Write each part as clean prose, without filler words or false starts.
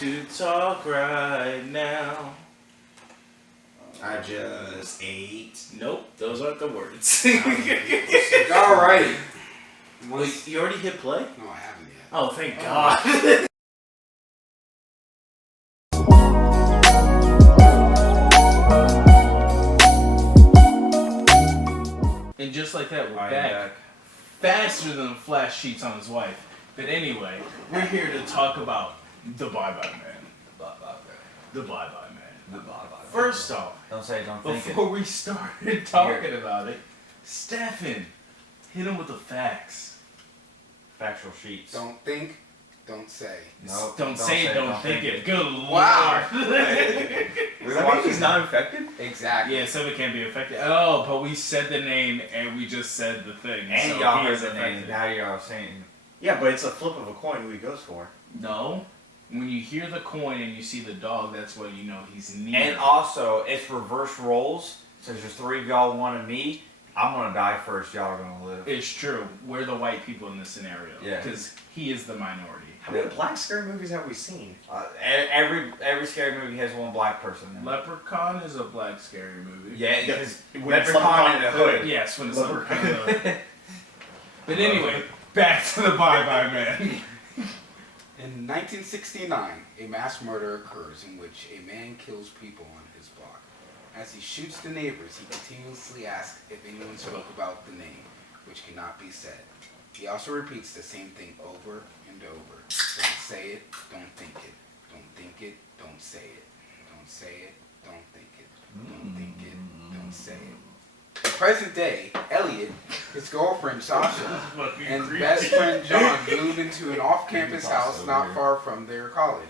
to talk right now. I just ate. Nope, those aren't the words. Alright. Wait, you already hit play? No, I haven't yet. Oh, thank God. And just like that, we're back. Faster than Flash cheats on his wife. But anyway, we're here to talk about the Bye-Bye Man. The Bye-Bye Man. First off, Don't say it, don't think it. before we started talking about it, Stefan, hit him with the facts. Factual sheets. Don't think, don't say. Nope, Don't say it, don't think it. Good Wow. Lord. That means he's not infected? Exactly. Yeah, so it can't be affected. Oh, but we said the name and we just said the thing. And so y'all he heard is the name. affected. Now y'all saying. Yeah, but it's a flip of a coin who he goes for. No. When you hear the coin and you see the dog, that's when you know he's near. And also, it's reverse roles. Since there's three of y'all wanted me, I'm gonna die first. Y'all are gonna live. It's true. We're the white people in this scenario. Yeah. Because he is the minority. How many black scary movies have we seen? Every scary movie has one black person in it. Leprechaun is a black scary movie. Yeah, because When it's Leprechaun in the hood. Yes, when it's Leprechaun. Leprechaun. But anyway, back to the Bye-Bye Man. In 1969, a mass murder occurs in which a man kills people on his block. As he shoots the neighbors, he continuously asks if anyone spoke about the name, which cannot be said. He also repeats the same thing over and over. Don't say it, don't think it. Don't think it, don't say it. Don't say it, don't think it. Don't think it, don't say it. In present day, Elliot, his girlfriend Sasha, and best friend John move into an off-campus house not far from their college.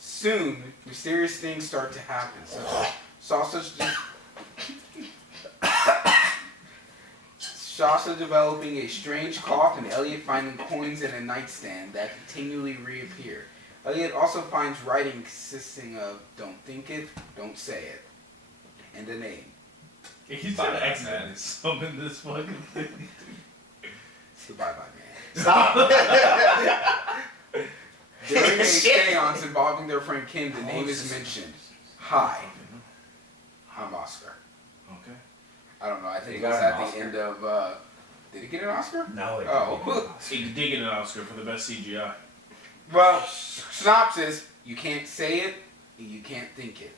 Soon, mysterious things start to happen, such as Sasha developing a strange cough and Elliot finding coins in a nightstand that continually reappear. Elliot also finds writing consisting of "don't think it, don't say it," and a name. He's gonna accidentally summon this fucking thing. It's the Bye-Bye Man. Stop! During a seance involving their friend Kim, the name is mentioned. Hi, I'm Oscar. Okay. I don't know. I think He it was got an at the Oscar? end of. Did he get an Oscar? No, it Oh. He did get an Oscar for the best CGI. Well, synopsis: you can't say it, and you can't think it,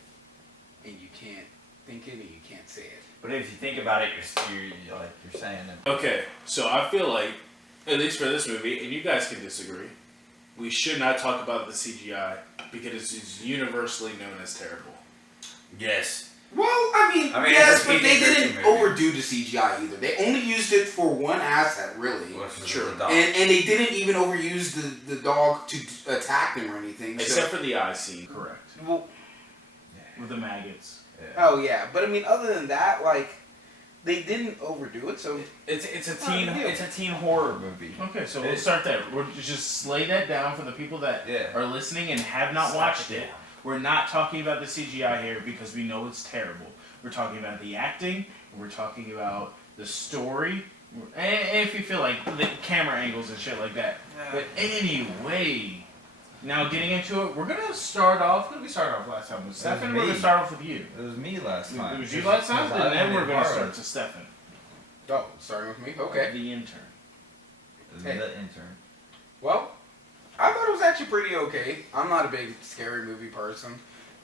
and you can't think it, and you can't say it. But if you think about it, you're saying it. Okay, so I feel like, at least for this movie, and you guys can disagree, we should not talk about the CGI because it's universally known as terrible. Yes. Well, I mean it's yes, a but they PG-13 didn't movie. overdo the CGI either. They only used it for one asset, really. True. And they didn't even overuse the dog to attack them or anything. Except for the eye scene, correct. Well, With the maggots. oh yeah, but I mean, other than that, like, they didn't overdo it. So It's a It's not a teen big deal. it's a teen horror movie. Okay, so we'll start there. We'll just lay that down for the people that Yeah. are listening and have not watched it. We're not talking about the CGI here because we know it's terrible. We're talking about the acting, and we're talking about the story, and if you feel like the camera angles and shit like that. But anyway, now getting into it, we're gonna start off. What did we start off last time? With Stefan. We're gonna me. start off with you. It was me last time. It was you last time, Because I and then we're didn't gonna borrow start it. to Stefan. oh, starting with me. Okay. The intern. It was Hey. the intern. Well, I thought it was actually pretty okay. I'm not a big scary movie person,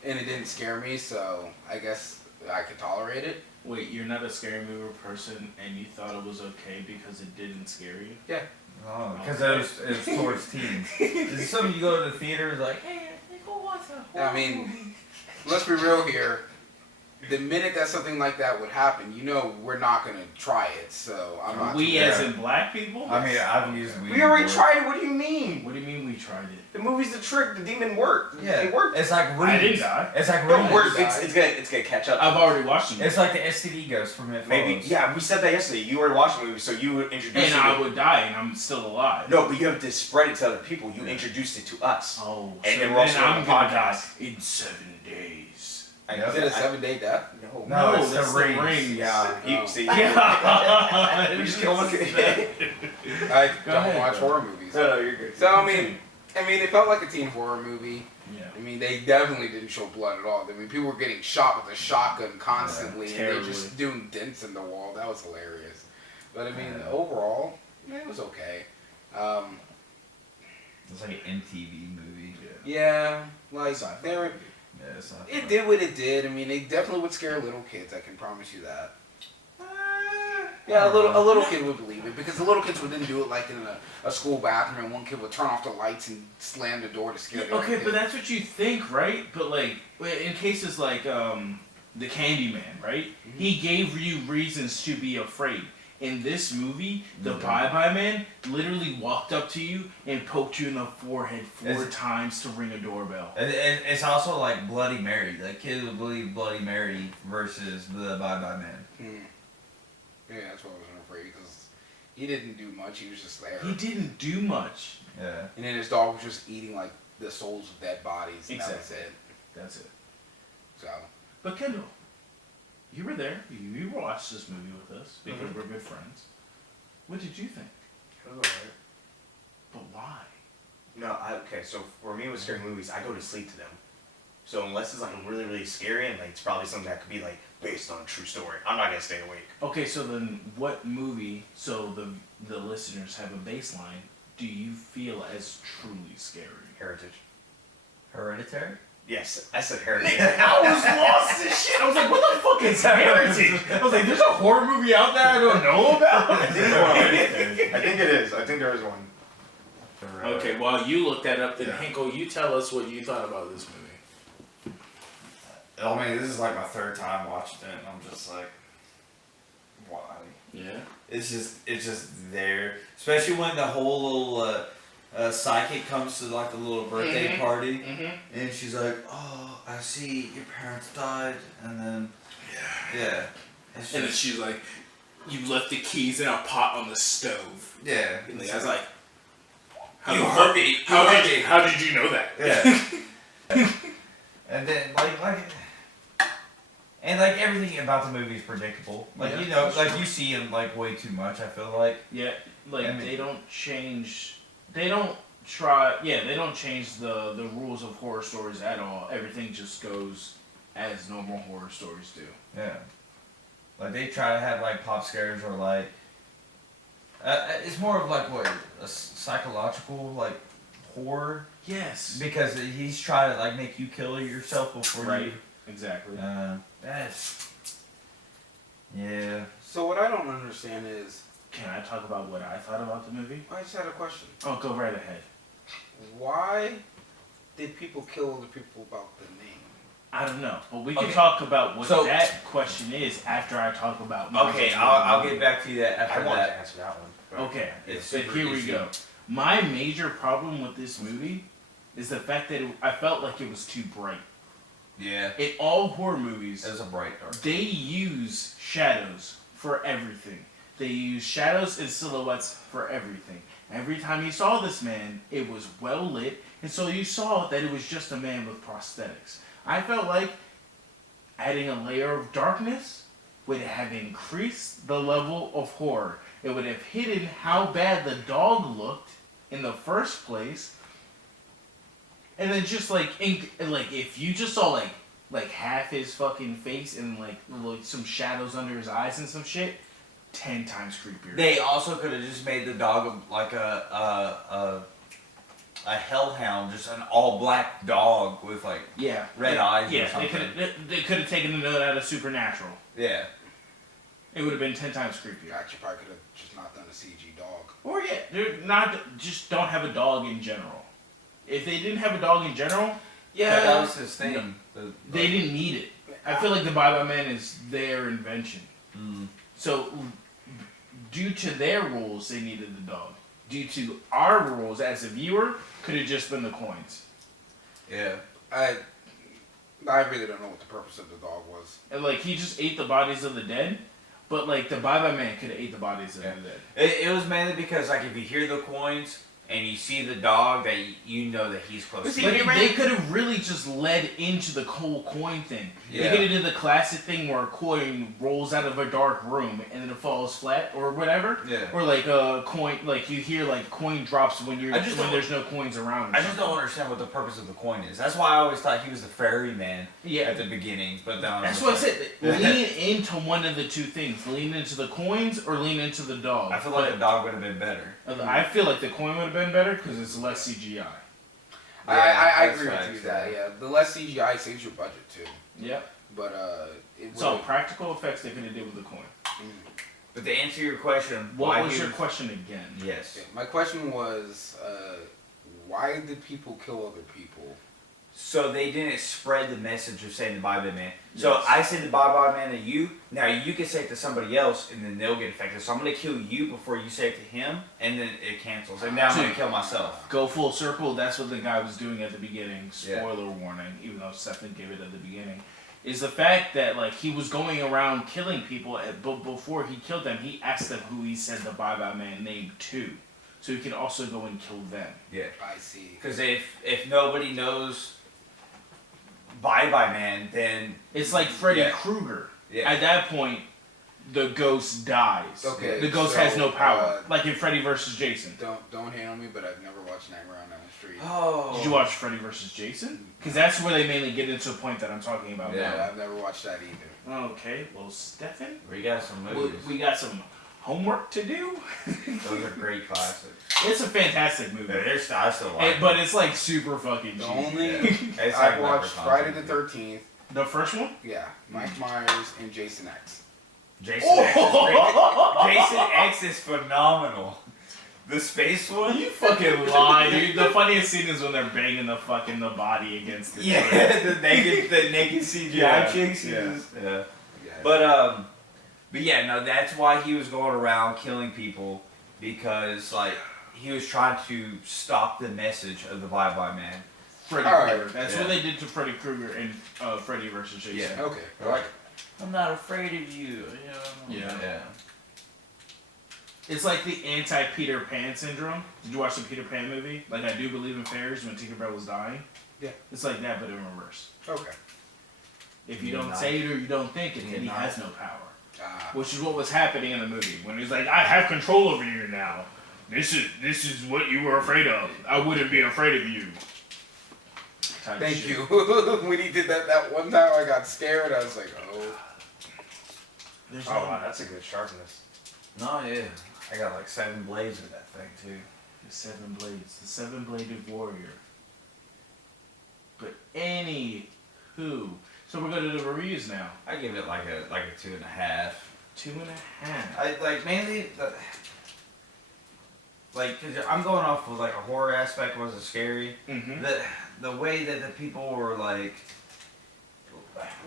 and it didn't scare me, so I guess I could tolerate it. Wait, you're not a scary movie person, and you thought it was okay because it didn't scare you? Oh, because it was towards teens. Is some you go to the theaters like, hey, go watch a horror I mean, movie. Let's be real here. The minute that something like that would happen, you know we're not gonna try it. So I'm not. We too as bad. in black people? I mean, I've used weed. We already before. tried it, what do you mean? What do you mean we tried it? The movie's the trick, the demon worked. Yeah, It worked. It's like weed. I didn't die. It's like Don't weed. work. It's- It's gonna catch up. I've already watched them. It's like the STD ghost from It Maybe, Follows. yeah, we said that yesterday. You were watching the movie, so you introduced And it. I would die, and I'm still alive. No, but you have to spread it to other people. You introduced it to us. Oh, And so we're also then on I'm the gonna die podcast. in 7 days. Yeah. Is it a 7-day death? No. No, it's that's the rings. Yeah, you Oh. see. Yeah. We just can't look at it. I Go don't ahead, watch bro. horror movies. No, you're good. So I mean, I mean, it felt like a teen horror movie. Yeah. I mean, they definitely didn't show blood at all. I mean, people were getting shot with a shotgun constantly, and they're just doing dents in the wall. That was hilarious. But I mean, overall, it was okay. It's like an MTV movie. Yeah, like Sci-fi they were. movie. Yeah, it's not It did what it did. I mean, it definitely would scare little kids. I can promise you that. Yeah, a little kid would believe it because the little kids would then do it like in a school bathroom, and one kid would turn off the lights and slam the door to scare the other Okay, kid. but that's what you think, right? But like in cases like the Candyman, right? Mm-hmm. He gave you reasons to be afraid. In this movie, the Mhm. Bye-Bye Man literally walked up to you and poked you in the forehead 4 Is- times to ring a doorbell. And it's also like Bloody Mary. Like kids would believe Bloody Mary versus the Bye-Bye Man. Yeah, that's why I wasn't afraid because he didn't do much. He was just there. He didn't do much. Yeah. And then his dog was just eating like the souls of dead bodies, and that was Exactly. it. That's it. So But Kendall, you were there. You watched this movie with us because Mhm. we're good friends. What did you think? It was alright. But why? No, okay, so for me with scary movies, I go to sleep to them. So unless it's like really, really scary and like it's probably something that could be like based on a true story, I'm not gonna stay awake. Okay, so then what movie, so the listeners have a baseline, do you feel as truly scary? Heritage. Hereditary? Yes, I said Heritage. I was lost as shit. I was like, what the fuck is Heritage? I was like, there's a horror movie out there I don't know about? I think it is. I think there is one. Okay, while you look that up, then Yeah. Hinkle, you tell us what you thought about this movie. I mean, this is like my third time watching it, and I'm just like, why? Yeah. It's just there. Especially when the whole little psychic comes to like the little birthday party, Mm-hmm. and she's like, "Oh, I see your parents died," and then yeah, it's And then just, she's like, you left the keys in a pot on the stove. yeah. And the guy's like, You heard me. How did you know that? Yeah. And then and like everything about the movie is predictable. Like Yeah, you know, that's like true. you see him like way too much. I feel like. Yeah, like I mean- they don't change. They don't try. Yeah, they don't change the rules of horror stories at all. Everything just goes as normal horror stories do. Yeah. Like they try to have like pop scares or like. It's more of like what a psychological like horror Yes. because he's trying to like make you kill yourself before Right. you. Exactly. That's. Yeah. So what I don't understand is, Can I talk about what I thought about the movie? I just had a question. Oh, go right ahead. Why did people kill other people about the name? I don't know, but we can Okay. talk about what So- that question is after I talk about. Okay, I'll get back to that I after wanted to that. answer that one. but- Okay, It's so super here we easy. go. My major problem with this movie is the fact that I felt like it was too bright. Yeah. In all horror movies, It's a bright dark. they use shadows for everything. They use shadows and silhouettes for everything. Every time you saw this man, it was well lit, and so you saw that it was just a man with prosthetics. I felt like adding a layer of darkness would have increased the level of horror. It would have hidden how bad the dog looked in the first place. And then just like if you just saw like half his fucking face and like some shadows under his eyes and some shit, 10 times creepier. They also could have just made the dog like a hellhound, just an all black dog with like yeah, red yeah, eyes or Yeah, something. they could have taken the note out of Supernatural. yeah. It would have been 10 times creepier. Actually, probably could have just not done a CG dog. Or yeah, they're not just don't have a dog in general. If they didn't have a dog in general, That was his thing. they didn't need it. I feel like the Bye-Bye Man is their invention. Mm. So, due to their rules, they needed the dog. Due to our rules as a viewer, could have just been the coins. Yeah. I really don't know what the purpose of the dog was. And like he just ate the bodies of the dead, but like the Bye-Bye Man could have ate the bodies of Yeah. the dead. It was mainly because like if you hear the coins, and you see the dog, that you know that he's close. Was to he- But you. they could have really just led into the whole coin thing. Yeah. They could have did the classic thing where a coin rolls out of a dark room and then it falls flat or whatever. Yeah. Or like a coin, like you hear like coin drops when I just don't- there's no coins around. or I just don't understand what the purpose of the coin is. That's why I always thought he was the ferryman Yeah. at the beginning. But then That's I what I was said. like, Lean into one of the two things. Lean into the coins or lean into the dog. I feel like the dog would have been better. I feel like the coin would have been better because it's less CGI. I that's agree with facts, you that, yeah. The less CGI saves your budget too. Yep. But it So would've- practical effects they could have did with the coin. But to answer your question, What why was he your question again? Yes. yeah, my question was, why did people kill other people? So they didn't spread the message of saying the bye bye man. So Yes. I say the bye bye man to you. Now you can say it to somebody else, and then they'll get affected. So I'm gonna kill you before you say it to him, and then it cancels. And now I'm gonna kill myself. Go full circle. That's what the guy was doing at the beginning. Yeah. Spoiler warning, even though Stefan gave it at the beginning, is the fact that like he was going around killing people, but before he killed them, he asked them who he said the Bye Bye Man name to, so he could also go and kill them. Yeah. I see. Because if nobody knows bye bye man, then It's like Freddy Yeah. Krueger. yeah. At that point, the ghost dies. Okay, The ghost so, has no power. uh, Like in Freddy vs. Jason. Don't hate on me, but I've never watched Nightmare on Elm Street. Oh. Did you watch Freddy vs. Jason? Because that's where they mainly get into the point that I'm talking about Yeah. Yeah, I've never watched that either. now. Okay, well, Stefan, We got some we, movies. we got some homework to do. Those are great classics. It's a fantastic movie. I still like But it's like super fucking The cheesy. only Yeah. It's I've like watched Leprechaun. Friday the 13th. The first one? Yeah, Mike Myers and Jason X. Jason X is great. Jason X is phenomenal. The space one? You fucking lie, dude. The funniest scene is when they're banging the body against the tree. Yeah, the naked CGI Yeah, chicks. yeah. Yeah. Yeah. But yeah, no, that's why he was going around killing people, because like he was trying to stop the message of the Bye Bye Man. Freddy All right. Krueger. That's Yeah. what they did to Freddy Krueger in Freddy vs. Jason. Yeah. Okay. They're like, I'm not afraid of you. Yeah. Yeah. It's like the anti-Peter Pan syndrome. Did you watch the Peter Pan movie? Like I Do Believe in Fairies when Tinkerbell was dying? Yeah. It's like that, but in reverse. Okay. If you You're don't not- say it or you don't think it, You're then he not- has no power. Ah. Which is what was happening in the movie. When he's like, I have control over you now. This is what you were afraid of. I wouldn't be afraid of you. Type Thank shit. you. When he did that one time, I got scared. I was like, oh. There's Oh no wow, that's a good sharpness. No, yeah. I got like 7 blades with that thing too. the 7 blades, the 7-bladed warrior. But any who, so we're going to the reviews now. I give it like a 2.5. 2.5. I like mainly like cause I'm going off of like a horror aspect. Was it scary? Mm-hmm. The way that the people were like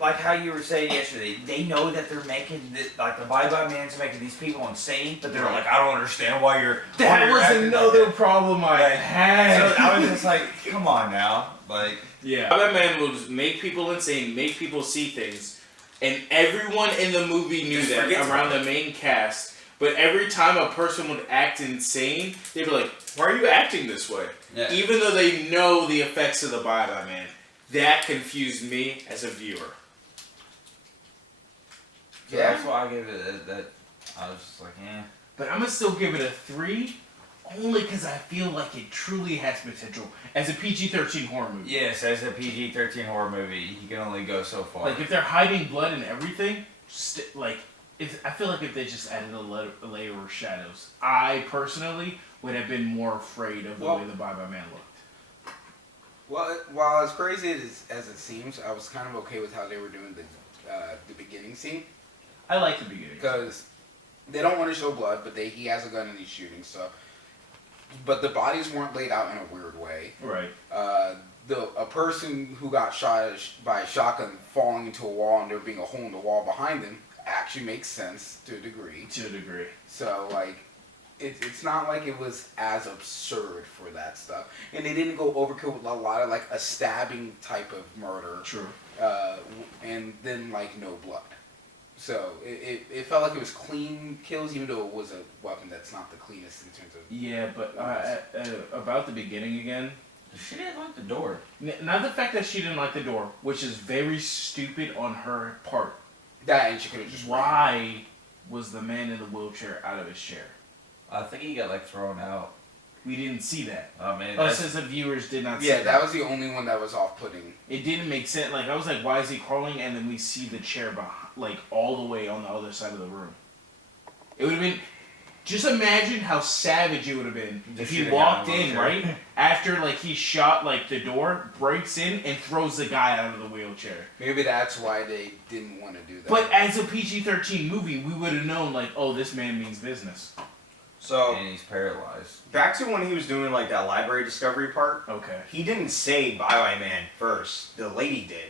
how you were saying yesterday, they know that they're making like the Bye Bye Man's making these people insane, but they're like, I don't understand why you're. That was acting another Like problem I that. had. So I was just like, come on now, like. Yeah. Batman would make people insane, make people see things, and everyone in the movie knew Just that forgets around about the main cast. But every time a person would act insane, they'd be like, "Why are you acting this way?" Yeah. Even though they know the effects of the Bye Bye Man, that confused me as a viewer. So Yeah. that's why I gave it that. I was just like, eh. But I'm gonna still give it a 3, only because I feel like it truly has potential as a PG-13 horror movie. Yes, as a PG-13 horror movie, you can only go so far. Like if they're hiding blood and everything, I feel like if they just added a layer of shadows, I personally would have been more afraid of the way the Bye Bye Man looked. Well, while as crazy as it seems, I was kind of okay with how they were doing the beginning scene, I like the beginning. because they don't want to show blood, but he has a gun and he's shooting stuff. But the bodies weren't laid out in a weird way. Right. A person who got shot by a shotgun falling into a wall and there being a hole in the wall behind them actually makes sense to a degree. To a degree. So like, it's not like it was as absurd for that stuff, and they didn't go overkill with a lot of like a stabbing type of murder, True. and then like no blood. So it felt like it was clean kills, even though it was a weapon that's not the cleanest in terms of. Yeah, but about the beginning again. She didn't like the door. Not the fact that she didn't like the door, which is very stupid on her part. That and she could have just ran. Why was the man in the wheelchair out of his chair? I think he got like thrown out. We didn't see that. I mean, Us as the viewers did not see Yeah, that. that was the only one that was off-putting. It didn't make sense. Like, I was like, why is he crawling? And then we see the chair behind, like, all the way on the other side of the room. It would have been... Just imagine how savage it would have been if he shooting walked guy in a in, wheelchair. right? After, like, he shot, like, the door, breaks in, and throws the guy out of the wheelchair. Maybe that's why they didn't want to do that. But as a PG-13 movie, we would have known, like, oh, this man means business. So and he's paralyzed. back to when he was doing like that library discovery part. Okay. He didn't say "Bye Bye Man" first. The lady did.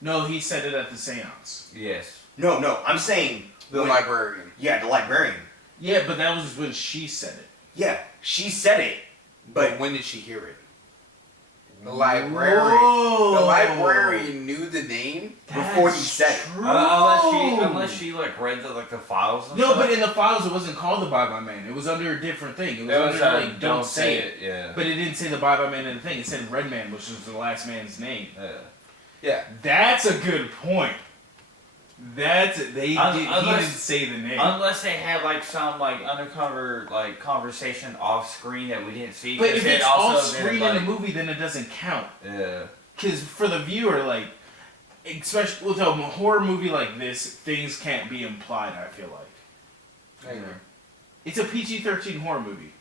No, he said it at the seance. Yes. No. I'm saying the when- librarian. Yeah, the librarian. Yeah, but that was when she said it. Yeah, she said it, but When did she hear it? The librarian. Whoa. The librarian knew the name. Before he said it. True. Unless she like read the files. And No, stuff. but in the files it wasn't called the Bye Bye Man. It was under a different thing. It was It was under like don't say it. Yeah. But it didn't say the Bye Bye Man in the thing. It said Red Man, which was the last man's name. Yeah. Yeah. That's a good point. That's he Unless- didn't say the name. Unless they had like some like undercover like conversation off screen that we didn't see. But 'cause if it it's also off screen did, in the movie, then it doesn't count. Yeah. Because for the viewer, like, especially with a horror movie like this, things can't be implied. I feel like I agree. it's a PG-13 horror movie,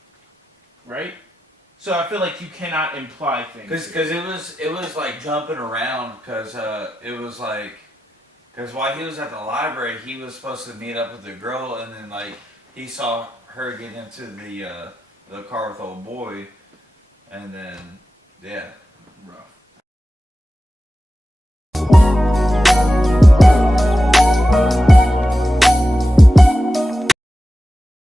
right? So I feel like you cannot imply things. Because it was like jumping around because it was like because while he was at the library he was supposed to meet up with the girl and then like he saw her get into the car with old boy and then yeah rough.